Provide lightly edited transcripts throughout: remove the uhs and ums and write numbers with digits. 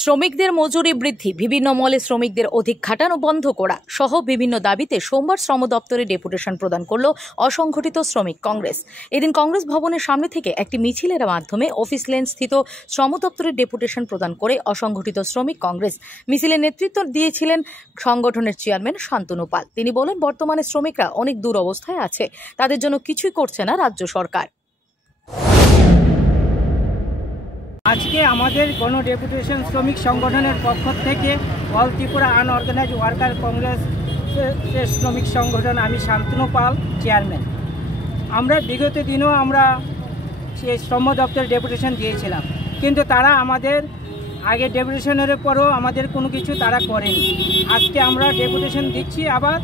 শ্রমিকদের মজুরি বৃদ্ধি, বিভিন্ন মলে শ্রমিকদের অধিক খাটানো বন্ধ করা সহ বিভিন্ন দাবিতে সোমবার শ্রম দপ্তরে ডেপুটেশন প্রদান করল অসংগঠিত শ্রমিক কংগ্রেস। এদিন কংগ্রেস ভবনের সামনে থেকে একটি মিছিলের মাধ্যমে অফিস লেন স্থিত শ্রম দপ্তরের ডেপুটেশন প্রদান করে অসংগঠিত শ্রমিক কংগ্রেস। মিছিলের নেতৃত্ব দিয়েছিলেন সংগঠনের চেয়ারম্যান শান্তনু পাল। তিনি বলেন, বর্তমানে শ্রমিকরা অনেক দুরবস্থায় আছে, তাদের জন্য কিছুই করছে না রাজ্য সরকার। আজকে আমাদের গণ ডেপুটেশন শ্রমিক সংগঠনের পক্ষ থেকে all Tripura unorganise worker Congress শ্রমিক সংগঠন, আমি শান্তনু পাল, চেয়ারম্যান। আমরা বিগত দিনেও আমরা সেই শ্রম দপ্তরে ডেপুটেশন দিয়েছিলাম, কিন্তু তারা আমাদের আগে ডেপুটেশনের পরও আমাদের কোনো কিছু তারা করেনি। আজকে আমরা ডেপুটেশন দিচ্ছি আবার,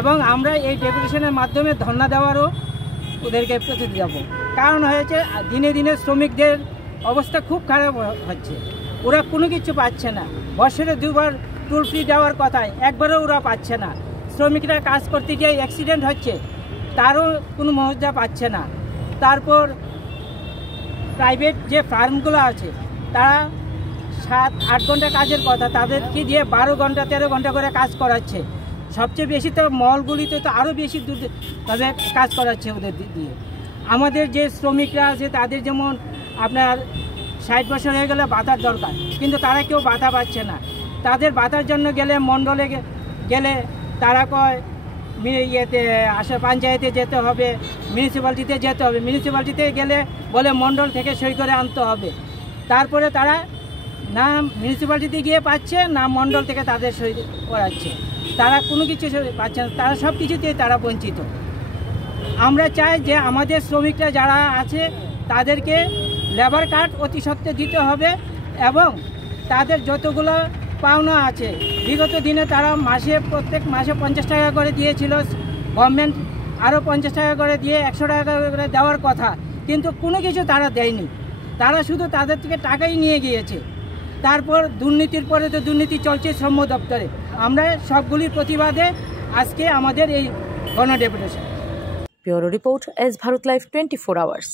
এবং আমরা এই ডেপুটেশনের মাধ্যমে ধর্ণা দেওয়ারও ওদেরকে প্রতিনিধি দেবো। কারণ হয়েছে দিনে দিনে শ্রমিকদের অবস্থা খুব খারাপ হচ্ছে, ওরা কোনো কিছু পাচ্ছে না। বছরে দুবার টোল ফ্রি দেওয়ার কথায় একবারও ওরা পাচ্ছে না। শ্রমিকরা কাজ করতে গিয়ে অ্যাক্সিডেন্ট হচ্ছে, তারও কোনো মর্যাদা পাচ্ছে না। তারপর প্রাইভেট যে ফার্মগুলো আছে তারা 7-8 ঘন্টা কাজের কথা, তাদেরকে দিয়ে 12 ঘন্টা 13 ঘন্টা করে কাজ করাচ্ছে। সবচেয়ে বেশি তো মলগুলিতে তো আরও বেশি তাদের কাজ করাচ্ছে ওদের দিয়ে। আমাদের যে শ্রমিকরা আছে তাদের যেমন আপনার 60 বছর হয়ে গেলে ভাতার দরকার, কিন্তু তারা কেউ ভাতা পাচ্ছে না। তাদের ভাতার জন্য গেলে মণ্ডলে গেলে তারা কয় ইয়েতে আসে পঞ্চায়েতে যেতে হবে, মিউনিসিপ্যালিটিতে যেতে হবে। মিউনিসিপ্যালিটিতে গেলে বলে মণ্ডল থেকে সই করে আনতে হবে। তারপরে তারা না মিউনিসিপ্যালিটিতে গিয়ে পাচ্ছে, না মণ্ডল থেকে তাদের সই করাচ্ছে। তারা কোনো কিছু পাচ্ছে না, তারা সব কিছুতেই তারা বঞ্চিত। আমরা চাই যে আমাদের শ্রমিকরা যারা আছে তাদেরকে লেবার কার্ড অতি সত্ত্বে দিতে হবে, এবং তাদের যতগুলো পাওনা আছে বিগত দিনে তারা প্রত্যেক মাসে 50 টাকা করে দিয়েছিল। গভর্নমেন্ট আরও 50 টাকা করে দিয়ে 100 টাকা করে দেওয়ার কথা, কিন্তু কোনো কিছু তারা দেয়নি। তারা শুধু তাদের থেকে টাকাই নিয়ে গিয়েছে। তারপর দুর্নীতির পরে তো দুর্নীতি চলছে শ্রম দপ্তরে। আমরা সবগুলির প্রতিবাদে আজকে আমাদের এই গণ deputation. Bureau report, S Bharat live 24 hours.